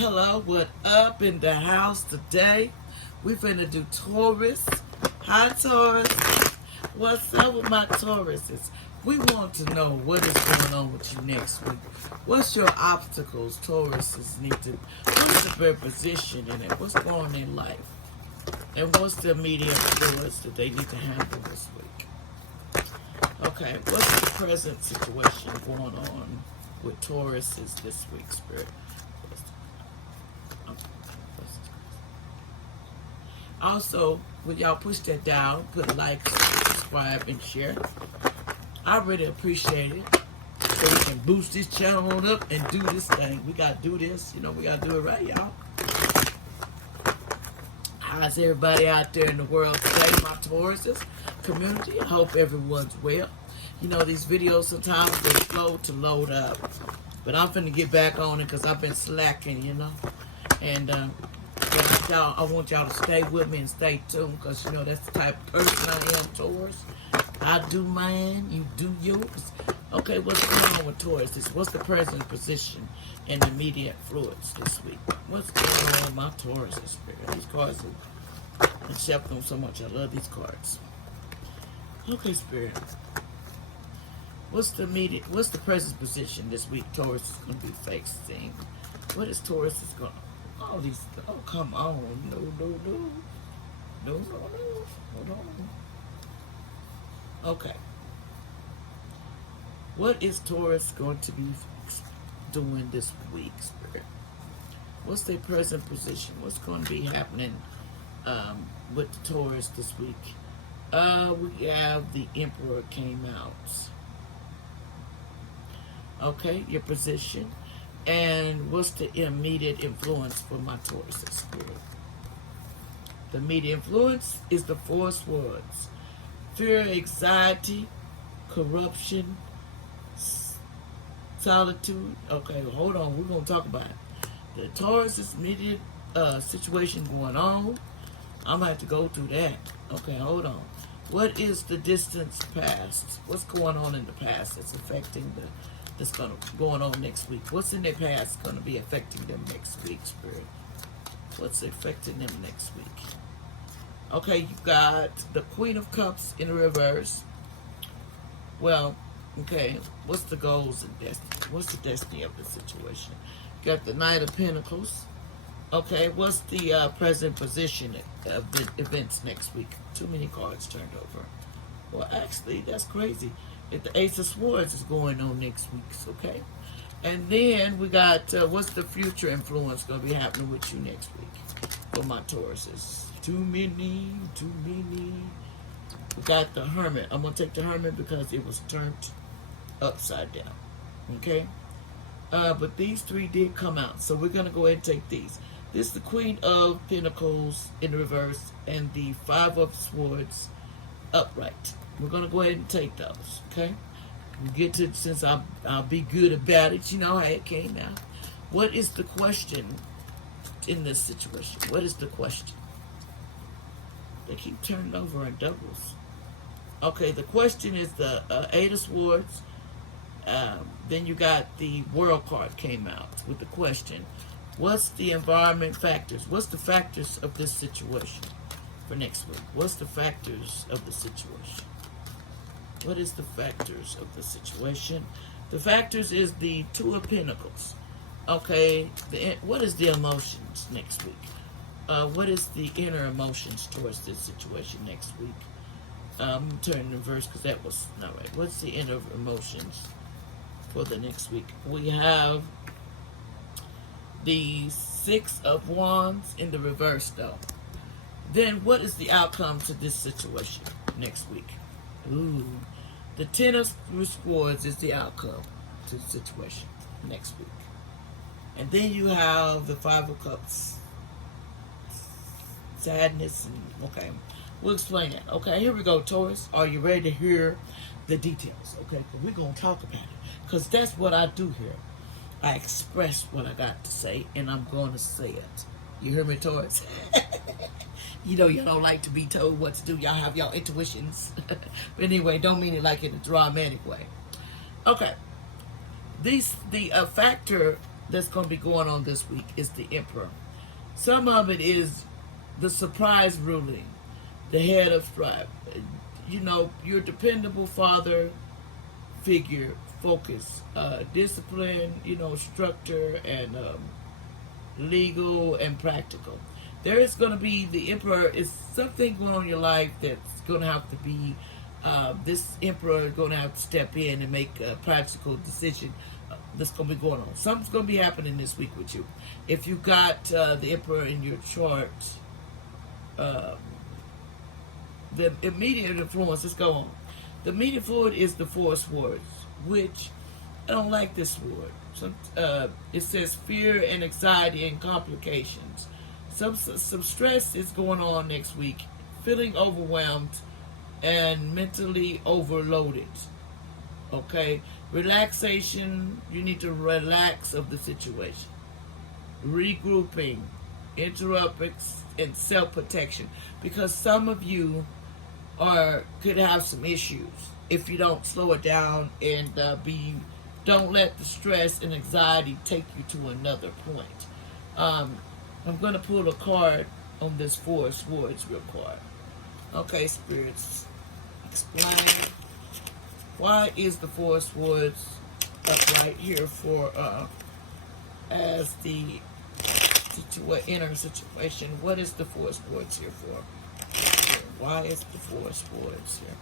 Hello, what up in the house today? We finna do Taurus. Hi, Taurus. What's up with my Tauruses? We want to know what is going on with you next week. What's your obstacles Tauruses need to, what's their position in it? What's going on in life? And what's the immediate influence that they need to handle this week? Okay, what's the present situation going on with Tauruses this week, Spirit? Also, would y'all push that down, put like, subscribe, and share? I really appreciate it. So we can boost this channel on up and do this thing. We got to do this. You know, we got to do it right, y'all. How's everybody out there in the world today, my Tauruses community? I hope everyone's well. You know, these videos sometimes they're slow to load up. But I'm finna get back on it because I've been slacking, you know. And, y'all, I want y'all to stay with me and stay tuned because, you know, that's the type of person I am, Taurus. I do mine, you do yours. Okay, what's going on with Taurus? What's the present position and immediate influence this week? What's going on with my Taurus spirit? These cards accept them so much. I love these cards. Okay, Spirit. What's the present position this week Taurus is going to be facing? What is Taurus is going to... Oh, come on. No. Hold on. Okay. What is Taurus going to be doing this week, Spirit? What's their present position? What's going to be happening with the Taurus this week? We have the Emperor came out. Okay, your position. And what's the immediate influence for my Taurus spirit? The immediate influence is the four swords. Fear, anxiety, corruption, solitude. Okay, hold on. We're going to talk about it. The Taurus' immediate situation going on. I'm going to have to go through that. Okay, hold on. What is the distance past? What's going on in the past that's affecting that's going on next week? What's in their past going to be affecting them next week, Spirit? What's affecting them next week? Okay, you got the Queen of Cups in reverse. Well, okay, what's the goals and destiny? What's the destiny of the situation? You got the Knight of Pentacles. Okay, what's the present position of the events next week? Too many cards turned over. Well, actually, that's crazy. If the Ace of Swords is going on next week, okay? And then we got, what's the future influence going to be happening with you next week for my Tauruses? Too many. We got the Hermit. I'm going to take the Hermit because it was turned upside down, okay? But these three did come out, so we're going to go ahead and take these. This is the Queen of Pentacles in reverse and the Five of Swords upright. We're going to go ahead and take those, okay? We get to, since I'll be good about it, you know how it came out. What is the question in this situation? What is the question? They keep turning over in doubles. Okay, the question is the Eight of Swords. Then you got the World card came out with the question. What's the environment factors? What's the factors of this situation for next week? What's the factors of the situation? What is the factors of the situation? The factors is the Two of Pentacles. Okay, what is the emotions next week? What is the inner emotions towards this situation next week? I'm turning the verse because that was not right. What's the inner emotions for the next week? We have the Six of Wands in the reverse, though. Then what is the outcome to this situation next week? Ooh. The Ten of Swords is the outcome to the situation next week. And then you have the Five of Cups. Sadness. And, okay. We'll explain that. Okay, here we go, Taurus. Are you ready to hear the details? Okay, we're going to talk about it. Because that's what I do here. I express what I got to say, and I'm going to say it. You hear me, Taurus? You know y'all don't like to be told what to do. Y'all have y'all intuitions. But anyway, don't mean it like in a dramatic way. Okay. The factor that's going to be going on this week is the Emperor. Some of it is the surprise ruling, the head of strife. You know, your dependable father figure, focus, discipline, you know, structure, and legal and practical. There is going to be, the Emperor is something going on in your life that's going to have to be, this Emperor is going to have to step in and make a practical decision that's going to be going on. Something's going to be happening this week with you. If you got the Emperor in your chart, the immediate influence, let's go on. The immediate fluid is the Four of Swords, which I don't like this word. It says fear and anxiety and complications. Some stress is going on next week. Feeling overwhelmed and mentally overloaded. Okay? Relaxation, you need to relax of the situation. Regrouping, interrupting, and self-protection. Because some of you could have some issues if you don't slow it down and don't let the stress and anxiety take you to another point. I'm going to pull a card on this Four of Swords real quick. Okay, spirits, explain why is the Four of Swords up right here for as the inner situation? What is the Four of Swords here for? Why is the Four of Swords here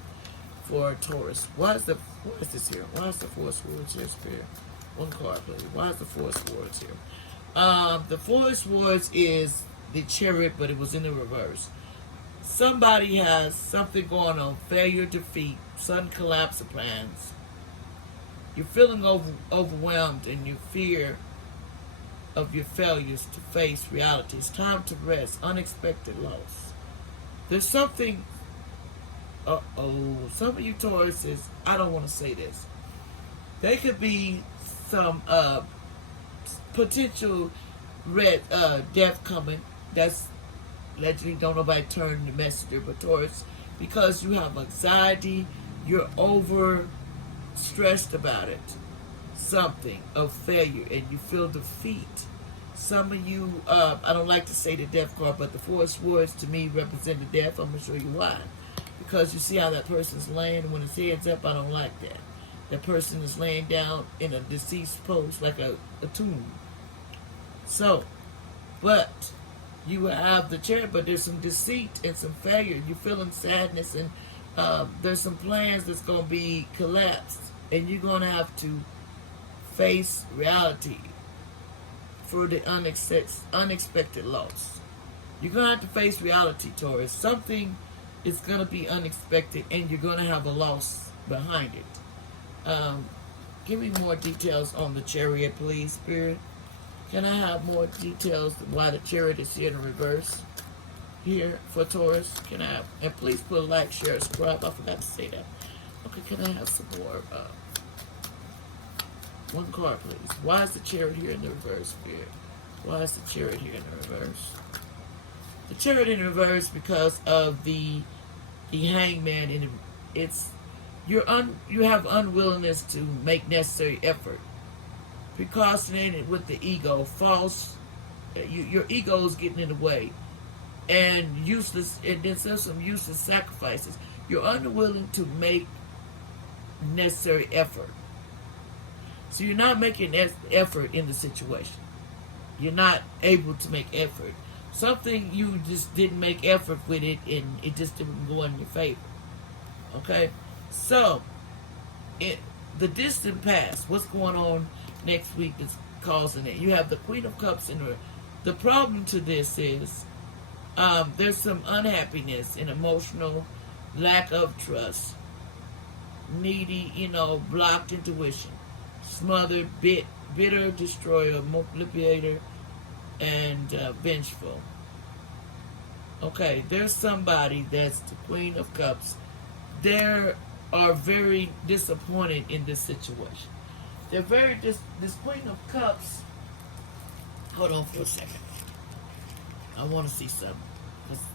for Taurus? Why is this here? Why is the Four of Swords here, Spirit? One card, please. Why is the Four of Swords here? The Four of Swords is the Chariot, but it was in the reverse. Somebody has something going on. Failure, defeat, sudden collapse of plans. You're feeling overwhelmed and you fear of your failures to face reality. It's time to rest. Unexpected loss. There's something, some of you Tauruses, I don't want to say this. There could be some potential death coming. That's allegedly, don't nobody turn the messenger, but Taurus, because you have anxiety, you're over stressed about it. Something of failure, and you feel defeat. Some of you, I don't like to say the death card, but the Four of Swords to me represent the death. I'm going to show you why. Because you see how that person's laying, and when his head's up, I don't like that. That person is laying down in a deceased pose, like a tomb. So, but you have the Chariot, but there's some deceit and some failure. You're feeling sadness, and there's some plans that's going to be collapsed, and you're going to have to face reality for the unexpected loss. You're going to have to face reality, Taurus. Something is going to be unexpected, and you're going to have a loss behind it. Give me more details on the Chariot, please, Spirit. Can I have more details why the Chariot is here in reverse here for Taurus? Can I have, and please put a like, share, subscribe. I forgot to say that. Okay, can I have some more? One card, please. Why is the Chariot here in the reverse, Spirit? Why is the Chariot here in the reverse? The Chariot in reverse because of the Hangman, and it's you have unwillingness to make necessary effort. Procrastinated with the ego, false. Your ego is getting in the way, and useless. And then there's some useless sacrifices. You're unwilling to make necessary effort. So you're not making effort in the situation. You're not able to make effort. Something you just didn't make effort with it, and it just didn't go in your favor. Okay, so the distant past. What's going on next week is causing it. You have the Queen of Cups in her. The problem to this is there's some unhappiness and emotional lack of trust, needy, blocked intuition, smothered, bitter, destroyer, manipulator, and vengeful. Okay, there's somebody that's the Queen of Cups. They are very disappointed in this situation. They're very this Queen of Cups. Hold on for a second. I want to see something.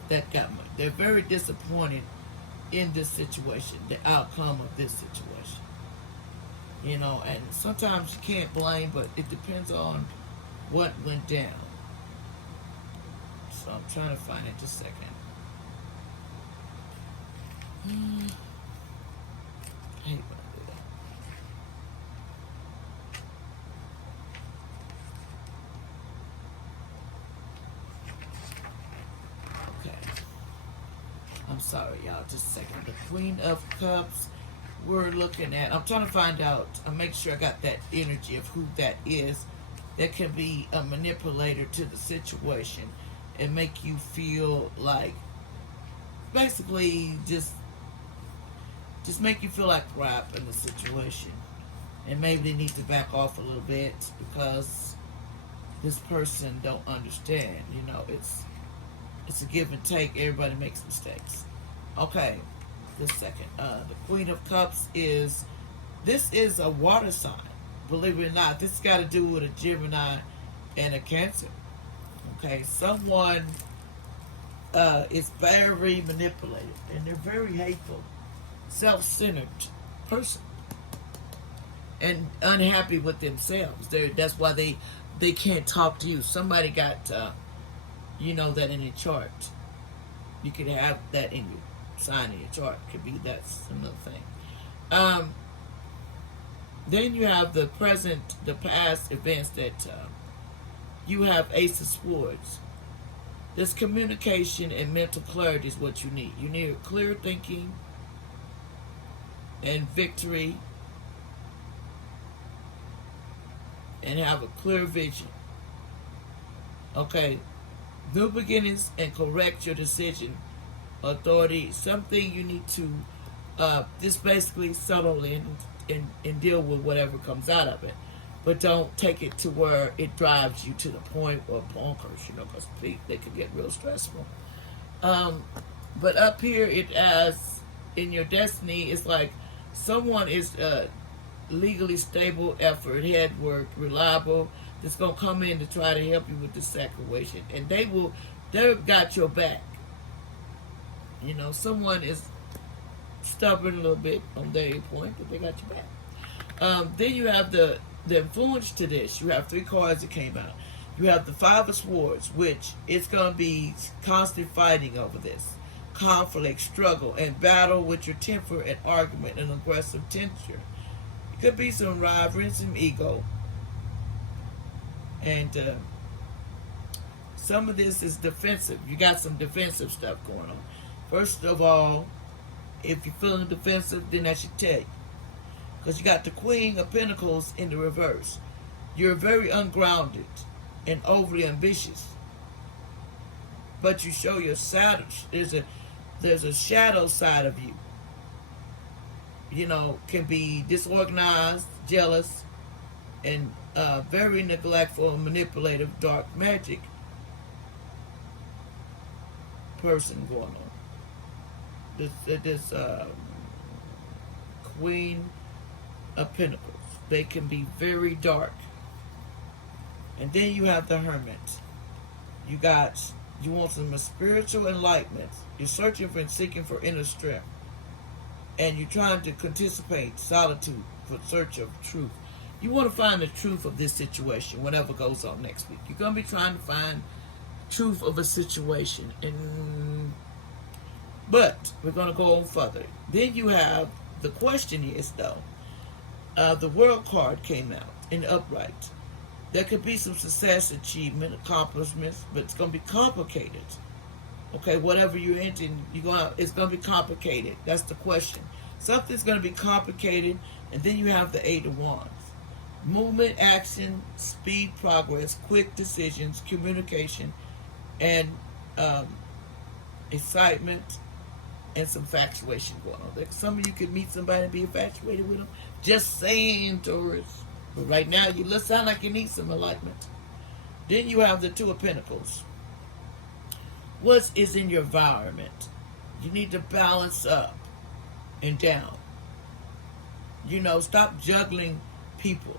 That got me. They're very disappointed in this situation, the outcome of this situation. And sometimes you can't blame, but it depends on what went down. So I'm trying to find it. Just a second. I hate when I do that. Okay. I'm sorry, y'all. Just a second. The Queen of Cups we're looking at. I'm trying to find out. I'll make sure I got that energy of who that is. That can be a manipulator to the situation and make you feel like, basically, just make you feel like crap in the situation. And maybe they need to back off a little bit because this person don't understand. You know, it's a give and take. Everybody makes mistakes. Okay, just a second. The Queen of Cups this is a water sign. Believe it or not, this has got to do with a Gemini and a Cancer. Okay, someone is very manipulative and they're very hateful, self-centered person, and unhappy with themselves. That's why they can't talk to you. Somebody got that in your chart. You could have that in your sign in your chart. Could be that's another thing. Then you have the present, the past events that you have Ace of Swords. This communication and mental clarity is what you need. You need clear thinking and victory and have a clear vision. Okay. New beginnings and correct your decision. Authority, something you need to just basically settle in and deal with whatever comes out of it. But don't take it to where it drives you to the point of bonkers, because they can get real stressful. But up here, it as in your destiny, it's like someone is legally stable, effort, head work, reliable, that's going to come in to try to help you with this situation. And they've got your back. Someone is stubborn a little bit on their point, but they got your back. Then you have the influence to this. You have 3 cards that came out. You have the 5 of Swords, which it's going to be constant fighting over this. Conflict, struggle, and battle with your temper and argument and aggressive tension. It could be some rivalry, some ego. And some of this is defensive. You got some defensive stuff going on. First of all, if you're feeling defensive, then that should tell you. Because you got the Queen of Pentacles in the reverse. You're very ungrounded and overly ambitious. But you show your shadow. There's a shadow side of you. Can be disorganized, jealous, and very neglectful and manipulative, dark magic person going on. This Queen of Pentacles. They can be very dark. And then you have the Hermit. You want some spiritual enlightenment. You're searching for and seeking for inner strength. And you're trying to anticipate solitude for search of truth. You want to find the truth of this situation, whatever goes on next week. You're going to be trying to find truth of a situation. But we're going to go on further. Then you have, the question is though, the World card came out in the upright. There could be some success, achievement, accomplishments, but it's going to be complicated. Okay, whatever you're into, it's going to be complicated. That's the question. Something's going to be complicated, and then you have the 8 of Wands. Movement, action, speed, progress, quick decisions, communication, and excitement, and some infatuation going on. Like some of you could meet somebody and be infatuated with them. Just saying, Taurus. But right now, you sound like you need some enlightenment. Then you have the 2 of Pentacles. What is in your environment? You need to balance up and down. Stop juggling people.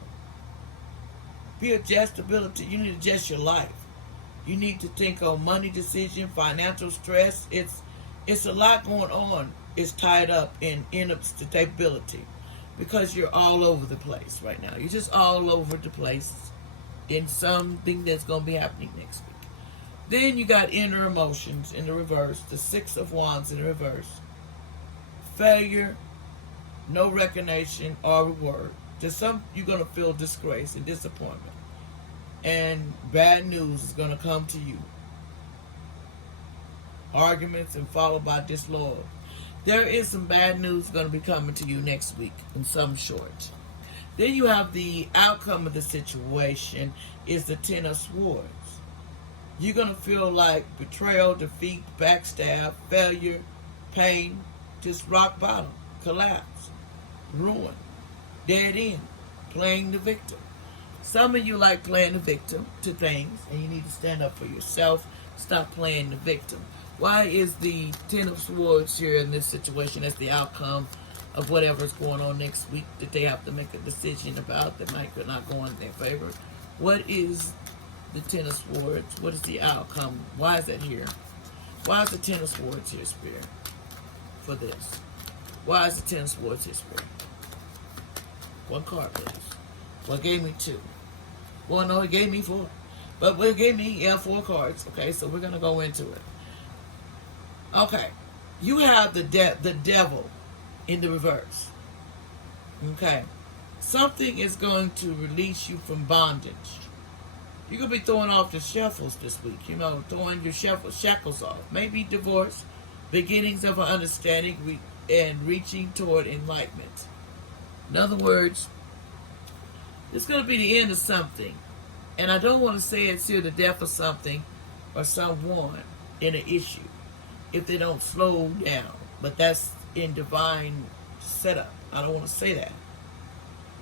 Be adjustability. You need to adjust your life. You need to think on money decision, financial stress. It's a lot going on. It's tied up in instability because you're all over the place right now. You're just all over the place. in something that's going to be happening next week. Then you got inner emotions in the reverse, the Six of Wands in the reverse. Failure, no recognition or reward. You're going to feel disgrace and disappointment. And bad news is going to come to you. Arguments and followed by disloyal. There is some bad news going to be coming to you next week in some short. Then you have the outcome of the situation is the Ten of Swords. You're going to feel like betrayal, defeat, backstab, failure, pain, just rock bottom, collapse, ruin, dead end, playing the victim. Some of you like playing the victim to things, and you need to stand up for yourself. Stop playing the victim. Why is the Ten of Swords here in this situation as the outcome of whatever's going on next week that they have to make a decision about that might not go in their favor? What is the Ten of Swords? What is the outcome? Why is it here? Why is the Ten of Swords here, Spirit, for this? Why is the Ten of Swords here, Spirit? One card, please. Well, it gave me two. Well, no, it gave me four. But it gave me, 4 cards. Okay, so we're going to go into it. Okay. You have the devil in the reverse. Okay. Something is going to release you from bondage. You're going to be throwing off the shackles this week. Throwing your shackles off. Maybe divorce, beginnings of an understanding, and reaching toward enlightenment. In other words, it's going to be the end of something. And I don't want to say it's here the death of something or someone in an issue if they don't slow down. But that's in divine setup. I don't want to say that.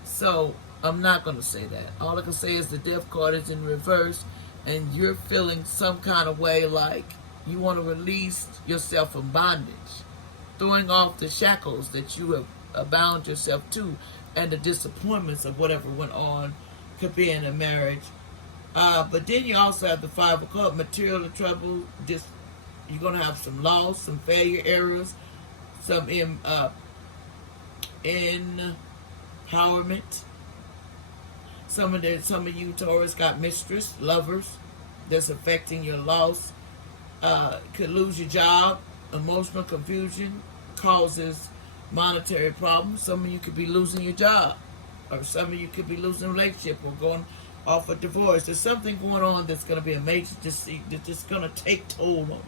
So I'm not going to say that. All I can say is the death card is in reverse and you're feeling some kind of way like you want to release yourself from bondage. Throwing off the shackles that you have bound yourself to and the disappointments of whatever went on. Could be in a marriage. But then you also have the Five of Cups, material trouble. You're going to have some loss, some failure, errors, some empowerment. Some of you Taurus got mistress, lovers that's affecting your loss. Could lose your job. Emotional confusion causes monetary problems. Some of you could be losing your job, or some of you could be losing a relationship or going off a divorce. There's something going on that's going to be a major decision that's going to take toll on you,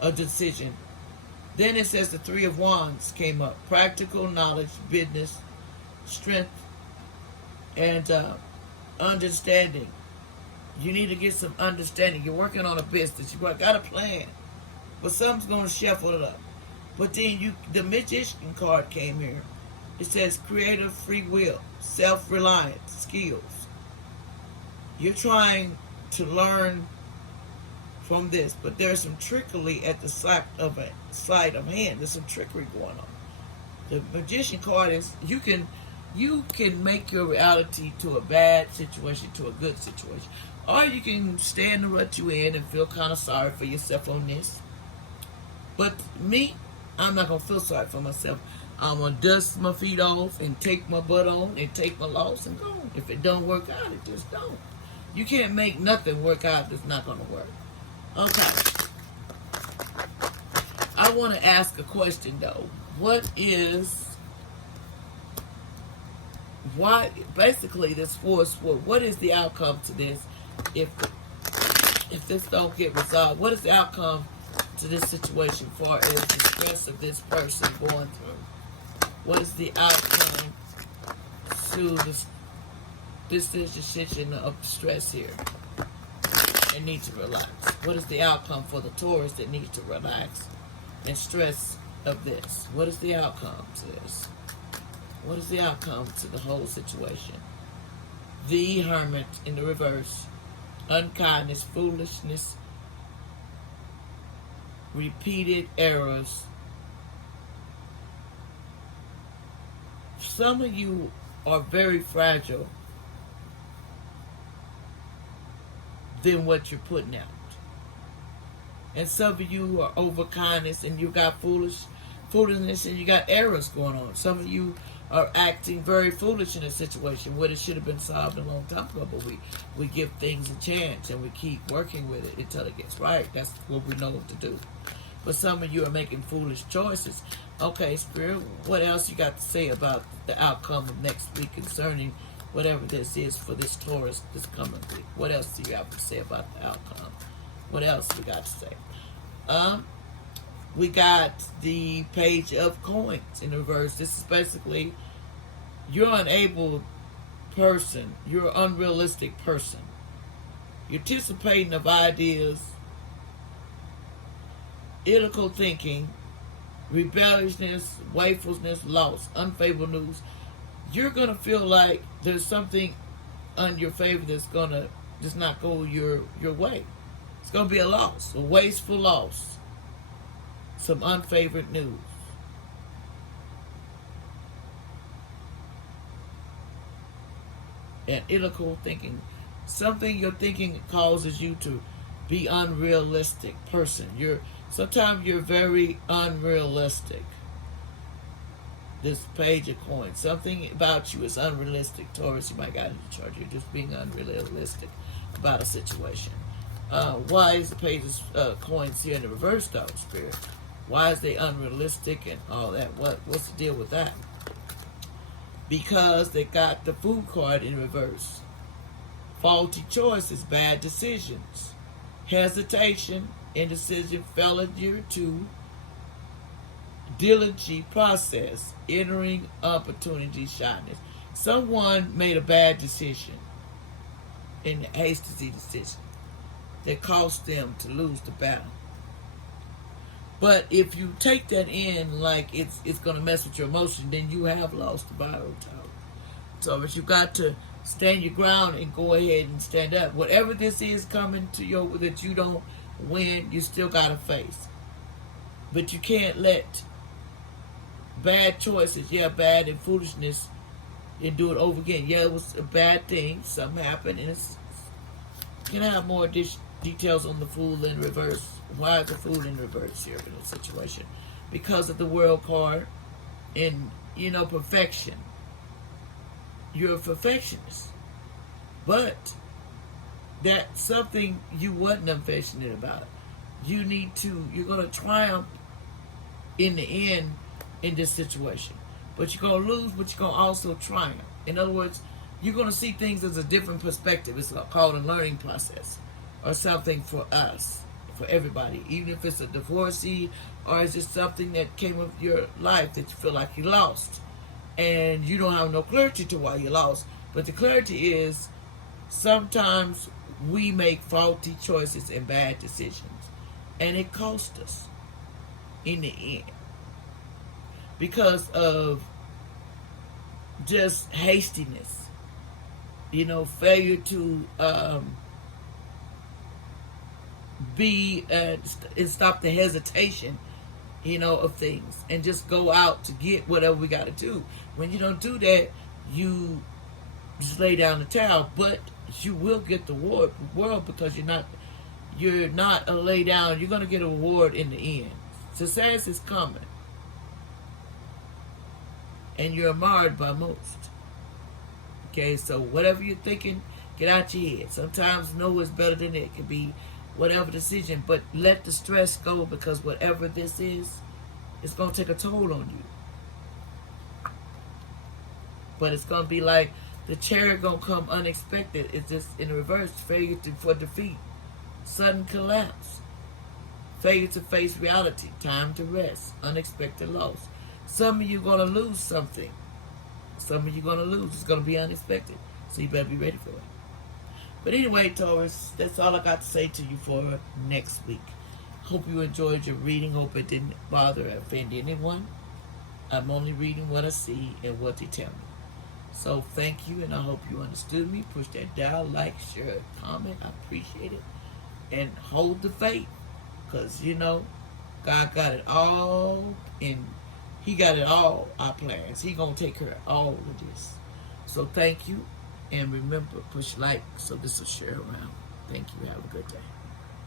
a decision. Then it says the Three of Wands came up. Practical knowledge, business, strength, and understanding. You need to get some understanding. You're working on a business. You got a plan, but something's going to shuffle it up. But then the Magician card came here. It says creative free will, self-reliance, skills. You're trying to learn from this, but there's some trickery at the sleight of hand. There's some trickery going on. The Magician card is you can make your reality to a bad situation to a good situation, or you can stay in the rut you in and feel kind of sorry for yourself on this. But me, I'm not gonna feel sorry for myself. I'm going to dust my feet off and take my butt on and take my loss and go. If it don't work out, it just don't. You can't make nothing work out that's not going to work. Okay. I want to ask a question, though. Basically, this force, what is the outcome to this if this don't get resolved? What is the outcome to this situation for as the stress of this person going through? What is the outcome to this decision of stress here and need to relax? What is the outcome for the Taurus that needs to relax and stress of this? What is the outcome to this? What is the outcome to the whole situation? The Hermit in the reverse. Unkindness, foolishness, repeated errors. Some of you are very fragile than what you're putting out. And some of you are over kindness and you got foolishness and you got errors going on. Some of you are acting very foolish in a situation where it should have been solved a long time ago, but we give things a chance and we keep working with it until it gets right. That's what we know what to do. But some of you are making foolish choices. Okay, Spirit, what else you got to say about the outcome of next week concerning whatever this is for this Taurus this coming week? What else do you have to say about the outcome? What else we got to say? We got the Page of Coins in reverse. This is basically you're an unable person. You're an unrealistic person. You're anticipating of ideas, illogical thinking, rebelliousness, wakefulness, loss, unfavorable news. You're going to feel like there's something on your favor that's going to just not go your way. It's going to be a loss, a wasteful loss. Some unfavored news. And illogical thinking. Something you're thinking causes you to be unrealistic person. Sometimes you're very unrealistic. This Page of Coins. Something about you is unrealistic. Taurus, you might got into charge. You're just being unrealistic about a situation. Why is the Page of Coins here in the reverse, though, Spirit? Why is they unrealistic and all that? What's the deal with that? Because they got the Fool card in reverse. Faulty choices, bad decisions, hesitation, indecision, failure to diligent process, entering opportunity, shyness. Someone made a bad decision, in a hasty decision, that caused them to lose the battle. But if you take that in like it's going to mess with your emotion, then you have lost the battle, Tower. So you got to stand your ground and go ahead and stand up. Whatever this is coming to you that you don't win, you still got to face. But you can't let bad choices, bad and foolishness, and do it over again. Yeah, it was a bad thing. Something happened, and can I have more details on the Fool in reverse? Why is the Fool in reverse here in this situation? Because of the World card and, perfection. You're a perfectionist. But that's something you wasn't affectionate about. You're going to triumph in the end in this situation. But you're going to lose, but you're going to also triumph. In other words, you're going to see things as a different perspective. It's called a learning process or something for us, for everybody. Even if it's a divorcee or it's just something that came with your life that you feel like you lost. And you don't have no clarity to why you lost. But the clarity is sometimes we make faulty choices and bad decisions. And it costs us in the end. Because of just hastiness. Failure to be and stop the hesitation, of things, and just go out to get whatever we got to do. When you don't do that, you just lay down the towel. But you will get the world because you're not a lay down. You're going to get a reward in the end. Success is coming, and you're admired by most. Okay, so whatever you're thinking, get out your head. Sometimes no is better than it. Can be whatever decision, but let the stress go, because whatever this is, it's going to take a toll on you. But it's going to be like the chariot going to come unexpected. It's just in reverse. Failure for defeat. Sudden collapse. Failure to face reality. Time to rest. Unexpected loss. Some of you are going to lose something. Some of you are going to lose. It's going to be unexpected. So you better be ready for it. But anyway, Taurus, that's all I got to say to you for next week. Hope you enjoyed your reading. Hope it didn't bother or offend anyone. I'm only reading what I see and what they tell me. So thank you, and I hope you understood me. Push that dial, like, share, comment. I appreciate it. And hold the faith. Because, God got it all, and He got it all, our plans. He going to take care of all of this. So thank you. And remember, push like so this will share around. Thank you. Have a good day.